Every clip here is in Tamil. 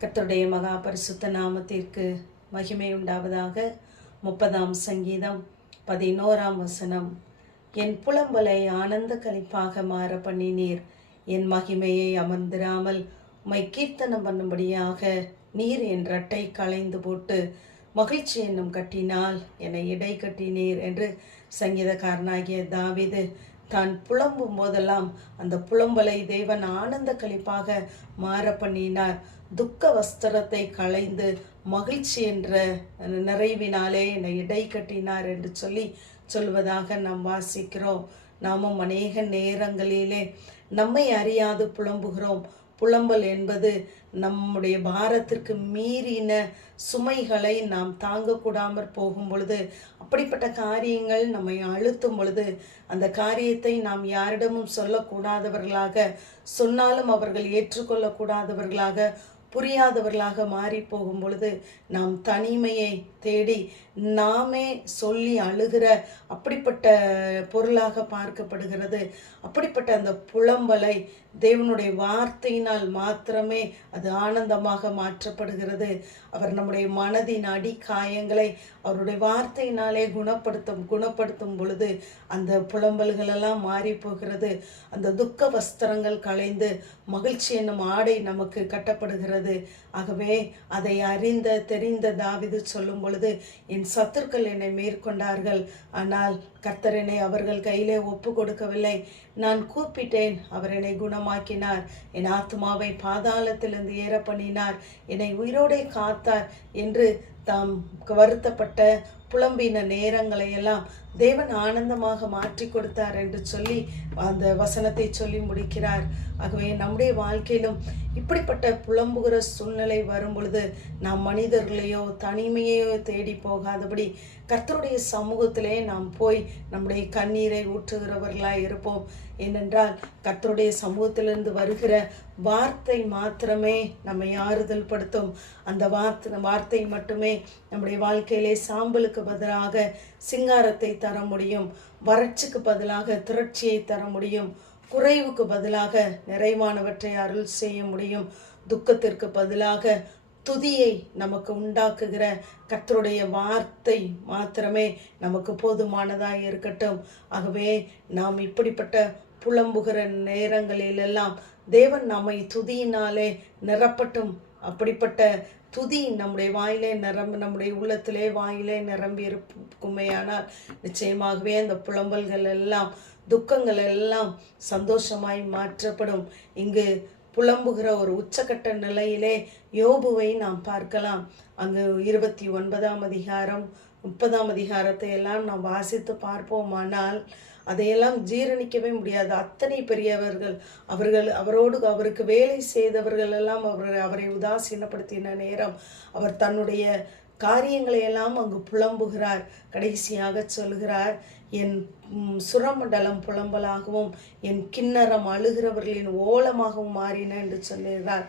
கத்தருடைய மகா பரிசுத்த நாமத்திற்கு மகிமை உண்டாவதாக. முப்பதாம் சங்கீதம் பதினோராம் வசனம். என் புலம்பலை ஆனந்த கழிப்பாக மாற பண்ணினீர். என் மகிமையை அமர்ந்திராமல் உமை கீர்த்தனம் பண்ணும்படியாக நீர் என் ரட்டை களைந்து போட்டு மகிழ்ச்சி என்னும் கட்டினால் என்னை இடை கட்டினீர் என்று சங்கீதக்காரனாகிய தாவீது தான் புலம்பும் போதெல்லாம் அந்த புலம்பலை தேவன் ஆனந்த கழிப்பாக மாற பண்ணினார். துக்க வஸ்திரத்தை களைந்து மகிழ்ச்சி என்ற நிறைவினாலே என்னை இடை கட்டினார் என்று சொல்லி சொல்வதாக நாம் வாசிக்கிறோம். நாமும் அநேக நேரங்களிலே நம்மை அறியாது புலம்புகிறோம். புலம்பல் என்பது நம்முடைய பாரத்திற்கு மீறின சுமைகளை நாம் தாங்கக்கூடாமற் போகும் பொழுது அப்படிப்பட்ட காரியங்கள் நம்மை அழுத்தும் பொழுது அந்த காரியத்தை நாம் யாரிடமும் சொல்லக்கூடாதவர்களாக சொன்னாலும் அவர்கள் ஏற்றுக்கொள்ளக்கூடாதவர்களாக புரியாதவர்களாக மாறி போகும் பொழுது நாம் தனிமையை தேடி நாமே சொல்லி அழுகிற அப்படிப்பட்ட பொருளாக பார்க்கப்படுகிறது. அப்படிப்பட்ட அந்த புலம்பலை தேவனுடைய வார்த்தையினால் மாத்திரமே அது ஆனந்தமாக மாற்றப்படுகிறது. அவர் நம்முடைய மனதின் அடி காயங்களை அவருடைய வார்த்தையினாலே குணப்படுத்தும் குணப்படுத்தும் பொழுது அந்த புலம்பல்களெல்லாம் மாறி போகிறது அந்த துக்க வஸ்திரங்கள் களைந்து மகிழ்ச்சி என்னும் ஆடை நமக்கு கட்டப்படுகிறது. ஆகவே அதை அறிந்த தெரிந்த தாவிது சொல்லும் பொழுது என் சத்துருக்கள் என்னை மேற்கொண்டார்கள். ஆனால் கர்த்தர் என்னை அவர்கள் கையிலே ஒப்பு கொடுக்கவில்லை நான் கூப்பிட்டேன் அவர் என்னை குணமாக்கினார். என் ஆத்மாவை பாதாளத்திலிருந்து ஏற பண்ணினார் என்னை உயிரோடே காத்தார் என்று தாம் வருத்தப்பட்ட புலம்பின நேரங்களை எல்லாம் தேவன் ஆனந்தமாக மாற்றி கொடுத்தார் என்று சொல்லி அந்த வசனத்தை சொல்லி முடிக்கிறார். ஆகவே நம்முடைய வாழ்க்கையிலும் இப்படிப்பட்ட புலம்புகிற சூழ்நிலை வரும் பொழுது நாம் மனிதர்களையோ தனிமையோ தேடி போகாதபடி கர்த்தருடைய சமூகத்திலே நாம் போய் நம்முடைய கண்ணீரை ஊற்றுகிறவர்களாக இருப்போம். ஏனென்றால் கர்த்தருடைய சமூகத்திலிருந்து வருகிற வார்த்தை மாத்திரமே நம்மை ஆறுதல் படுத்தும். அந்த வார்த்தை வார்த்தை மட்டுமே நம்முடைய வாழ்க்கையிலே சாம்பலுக்கு பதிலாக சிங்காரத்தை தர முடியும். வறட்சிக்கு பதிலாக திரட்சியை தர முடியும். குறைவுக்கு பதிலாக நிறைவானவற்றை அருள் செய்ய முடியும். துக்கத்திற்கு பதிலாக துதியை நமக்கு உண்டாக்குகிற கத்தருடைய வார்த்தை மாத்திரமே நமக்கு போதுமானதாக இருக்கட்டும். ஆகவே நாம் இப்படிப்பட்ட புலம்புகிற நேரங்களிலெல்லாம் தேவன் நம்மை துதியினாலே நிரப்பட்டும். அப்படிப்பட்ட துதி நம்முடைய வாயிலே நிரம்ப நம்முடைய உள்ளத்திலே வாயிலே நிரம்பி இருக்குமே ஆனால் நிச்சயமாகவே அந்த புலம்பல்கள் எல்லாம் துக்கங்கள் எல்லாம் சந்தோஷமாய் மாற்றப்படும். இங்கு புலம்புகிற ஒரு உச்சக்கட்ட நிலையிலே யோபுவை நாம் பார்க்கலாம். அங்கு இருபத்தி ஒன்பதாம் அதிகாரம் முப்பதாம் அதிகாரத்தை எல்லாம் நாம் வாசித்து பார்ப்போமானால் அதையெல்லாம் ஜீரணிக்கவே முடியாது. அத்தனை பெரியவர்கள் அவர்கள் அவரோடு அவருக்கு வேலை செய்தவர்கள் எல்லாம் அவர் அவரை உதாசீனப்படுத்தின நேரம் அவர் தன்னுடைய காரியங்களை எல்லாம் அங்கு புலம்புகிறார். கடைசியாக சொல்கிறார் என் சுரமண்டலம் புலம்பலாகவும் என் கிண்ணறம் அழுகிறவர்களின் ஓலமாகவும் மாறின என்று சொல்லுகிறார்.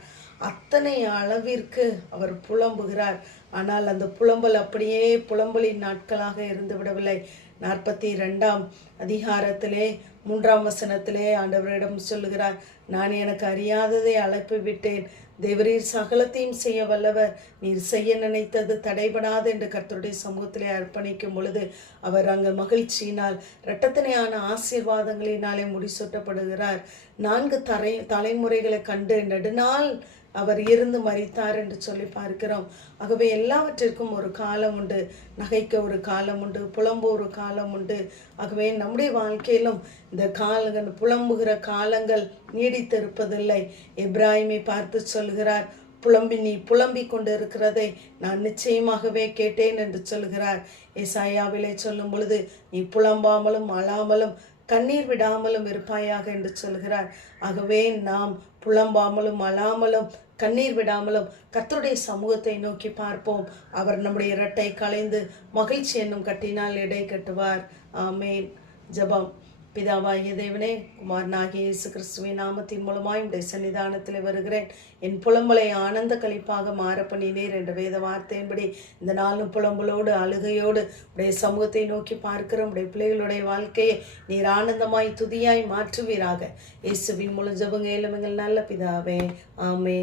அத்தனை அளவிற்கு அவர் புலம்புகிறார். ஆனால் அந்த புலம்பல் அப்படியே புலம்பலின் நாட்களாக இருந்து விடவில்லை நாற்பத்தி ரெண்டாம் அதிகாரத்திலே மூன்றாம் வசனத்திலே ஆண்டவரிடம் சொல்லுகிறார் நான் எனக்கு அறியாததை அழைப்பு விட்டேன். தேவரீர் சகலத்தையும் செய்ய வல்லவர். நீர் செய்ய நினைத்தது தடைபடாது என்று கர்த்தருடைய சமூகத்திலே அர்ப்பணிக்கும் பொழுது அவர் அங்கு மகிழ்ச்சியினால் இரட்டத்தனையான ஆசீர்வாதங்களினாலே முடிசூட்டப்படுகிறார். நான்கு தரை தலைமுறைகளை கண்டு நெடுநாள் அவர் இருந்து மறித்தார் என்று சொல்லி பார்க்கிறோம். ஆகவே எல்லாவற்றிற்கும் ஒரு காலம் உண்டு. நகைக்க ஒரு காலம் உண்டு. புலம்ப ஒரு காலம் உண்டு. ஆகவே நம்முடைய வாழ்க்கையிலும் இந்த காலங்கள் புலம்புகிற காலங்கள் நீடித்திருப்பதில்லை. இப்ராஹிமை பார்த்து சொல்கிறார் புலம்பி நீ புலம்பிக் கொண்டு இருக்கிறதை நான் நிச்சயமாகவே கேட்டேன் என்று சொல்கிறார். ஏசாயாவிலே சொல்லும் பொழுது நீ புலம்பாமலும் அழாமலும் கண்ணீர் விடாமலும் இருப்பாயாக என்று சொல்கிறார். ஆகவே நாம் புலம்பாமலும் அழாமலும் கண்ணீர் விடாமலும் கத்தருடைய சமூகத்தை நோக்கி பார்ப்போம். அவர் நம்முடைய இரட்டை களைந்து மகிழ்ச்சி என்னும் கட்டினால் இடை கட்டுவார். ஆமேன். ஜபம். பிதாவாகிய தேவனே குமாரனாகிய இயேசு கிறிஸ்துவின் நாமத்தின் மூலமாய் உடைய சன்னிதானத்தில் வருகிறேன். என் புலம்பலை ஆனந்த கழிப்பாக மாற பண்ணினீர் என்ற வேத வார்த்தையின்படி இந்த நாளும் புலம்பலோடு அழுகையோடு உடைய சமூகத்தை நோக்கி பார்க்கிற உடைய பிள்ளைகளுடைய வாழ்க்கையை நீர் ஆனந்தமாய் துதியாய் மாற்றுவீராக. இயேசுவின் மூலம் ஜபங்க எங்கள் நல்ல பிதாவே. ஆமே